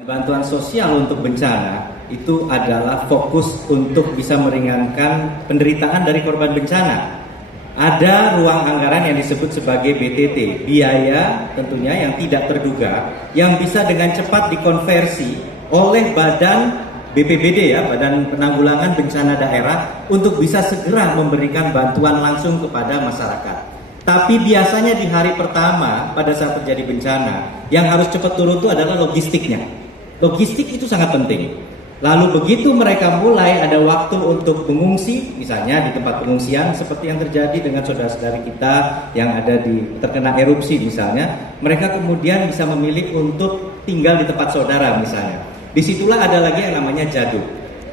Bantuan sosial untuk bencana itu adalah fokus untuk bisa meringankan penderitaan dari korban bencana. Ada ruang anggaran yang disebut sebagai BTT, biaya tentunya yang tidak terduga, yang bisa dengan cepat dikonversi oleh Badan BPBD ya, Badan Penanggulangan Bencana Daerah, untuk bisa segera memberikan bantuan langsung kepada masyarakat. Tapi biasanya di hari pertama pada saat terjadi bencana, yang harus cepat turun itu adalah logistiknya. Logistik itu sangat penting. Lalu begitu mereka mulai ada waktu untuk mengungsi, misalnya di tempat pengungsian seperti yang terjadi dengan saudara-saudari kita yang ada terkena erupsi misalnya, mereka kemudian bisa memilih untuk tinggal di tempat saudara misalnya. Disitulah ada lagi yang namanya jaduk.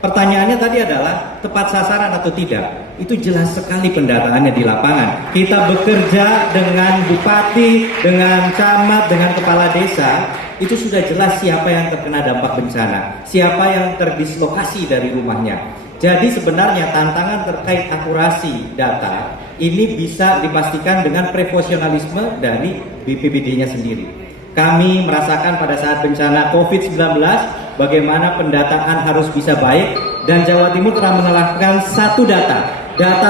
Pertanyaannya tadi adalah tepat sasaran atau tidak? Itu jelas sekali pendataannya di lapangan. Kita bekerja dengan bupati, dengan camat, dengan kepala desa. Itu sudah jelas siapa yang terkena dampak bencana, siapa yang terdislokasi dari rumahnya. Jadi sebenarnya tantangan terkait akurasi data ini bisa dipastikan dengan profesionalisme dari BPBD-nya sendiri. Kami merasakan pada saat bencana COVID-19 bagaimana pendataan harus bisa baik, dan Jawa Timur telah menerapkan satu data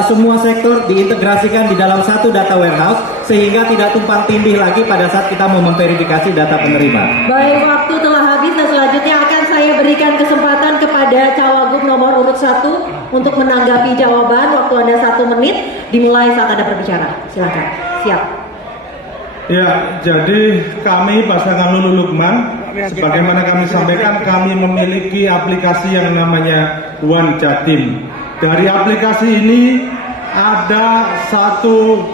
semua sektor diintegrasikan di dalam satu data warehouse sehingga tidak tumpang tindih lagi pada saat kita mau memverifikasi data penerima. Baik, waktu telah habis dan selanjutnya akan saya berikan kesempatan kepada Cawagup nomor urut 1 untuk menanggapi jawaban. Waktu Anda 1 menit dimulai saat Anda berbicara. Silakan. Siap. Ya, jadi kami pasangan Lulu Lukman, sebagaimana kami sampaikan, kami memiliki aplikasi yang namanya One Jatim. Dari aplikasi ini ada satu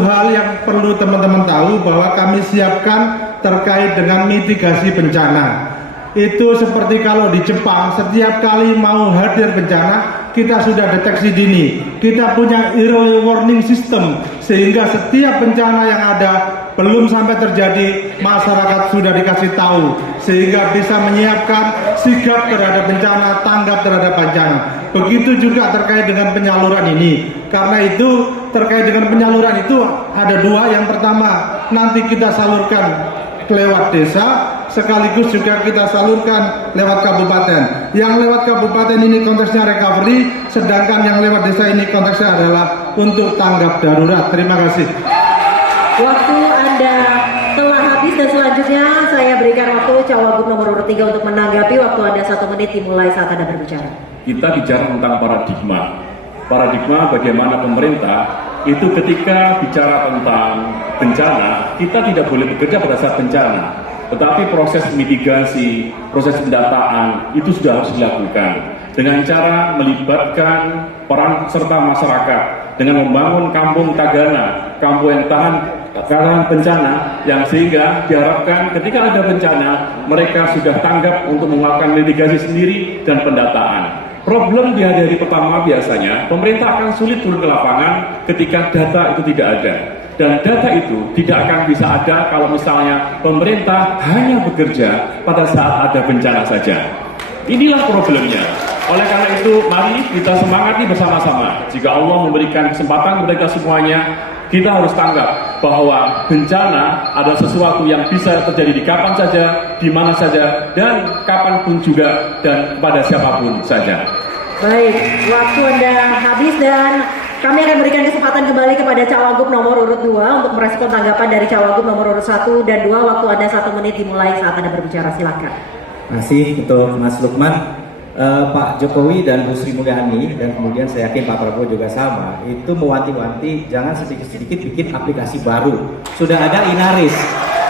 hal yang perlu teman-teman tahu, bahwa kami siapkan terkait dengan mitigasi bencana. Itu seperti kalau di Jepang, setiap kali mau hadir bencana, kita sudah deteksi dini. Kita punya early warning system, sehingga setiap bencana yang ada belum sampai terjadi, masyarakat sudah dikasih tahu, sehingga bisa menyiapkan sigap terhadap bencana, tanggap terhadap bencana. Begitu juga terkait dengan penyaluran ini. Karena itu terkait dengan penyaluran itu ada dua. Yang pertama, nanti kita salurkan lewat desa, sekaligus juga kita salurkan lewat kabupaten. Yang lewat kabupaten ini konteksnya recovery, sedangkan yang lewat desa ini konteksnya adalah untuk tanggap darurat. Terima kasih. Waktu Anda telah habis dan selanjutnya saya berikan waktu Cawagup nomor urut 3 untuk menanggapi. Waktu Anda 1 menit dimulai saat Anda berbicara. Kita bicara tentang paradigma. Paradigma bagaimana pemerintah itu ketika bicara tentang bencana, kita tidak boleh bekerja pada saat bencana. Tetapi proses mitigasi, proses pendataan itu sudah harus dilakukan dengan cara melibatkan peran serta masyarakat, dengan membangun kampung tagana, kampung yang tahan bencana, yang sehingga diharapkan ketika ada bencana mereka sudah tanggap untuk melakukan mitigasi sendiri dan pendataan. Problem di hari-hari pertama biasanya pemerintah akan sulit turun ke lapangan ketika data itu tidak ada. Dan data itu tidak akan bisa ada kalau misalnya pemerintah hanya bekerja pada saat ada bencana saja. Inilah problemnya. Oleh karena itu, mari kita semangati bersama-sama. Jika Allah memberikan kesempatan kepada kita semuanya, kita harus tanggap bahwa bencana adalah sesuatu yang bisa terjadi di kapan saja, di mana saja, dan kapanpun juga, dan kepada siapapun saja. Baik, waktu Anda habis dan kami akan berikan kesempatan kembali kepada Cawagup nomor urut 2 untuk merespon tanggapan dari Cawagup nomor urut 1 dan 2. Waktu Anda 1 menit dimulai saat Anda berbicara. Silakan. Terima kasih untuk Mas Lukman. Pak Jokowi dan Bu Sri Mulyani, dan kemudian saya yakin Pak Prabowo juga sama, itu mewanti-wanti jangan sedikit-sedikit bikin aplikasi baru. Sudah ada Inaris.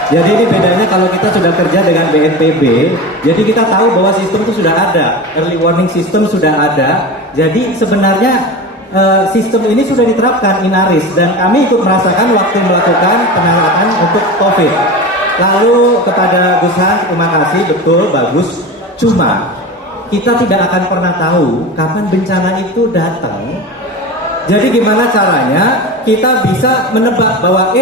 Jadi ini bedanya kalau kita sudah kerja dengan BNPB, jadi kita tahu bahwa sistem itu sudah ada, early warning system sudah ada. Jadi sebenarnya sistem ini sudah diterapkan Inaris, dan kami ikut merasakan waktu melakukan penanganan untuk COVID. Lalu kepada Gus Han, terima kasih, betul, bagus. Cuma kita tidak akan pernah tahu kapan bencana itu datang. Jadi gimana caranya kita bisa menebak bahwa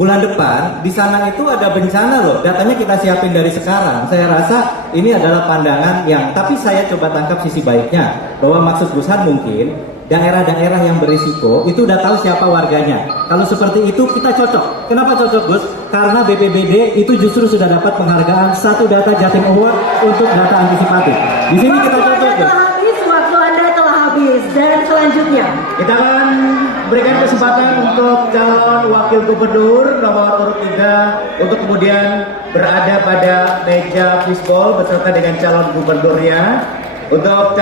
bulan depan di sana itu ada bencana loh. Datanya kita siapin dari sekarang. Saya rasa ini adalah pandangan yang, tapi saya coba tangkap sisi baiknya, bahwa maksud Gus Han mungkin daerah-daerah yang berisiko itu udah tahu siapa warganya. Kalau seperti itu kita cocok. Kenapa cocok, Gus? karena BPBD itu justru sudah dapat penghargaan Satu Data Jatim Award untuk data antisipatif. Di sini kita Waktu Anda telah habis, waktu Anda telah habis. Dan selanjutnya, Kita akan berikan kesempatan untuk calon wakil gubernur nomor urut 3 untuk kemudian berada pada meja fishbowl beserta dengan calon gubernurnya. Untuk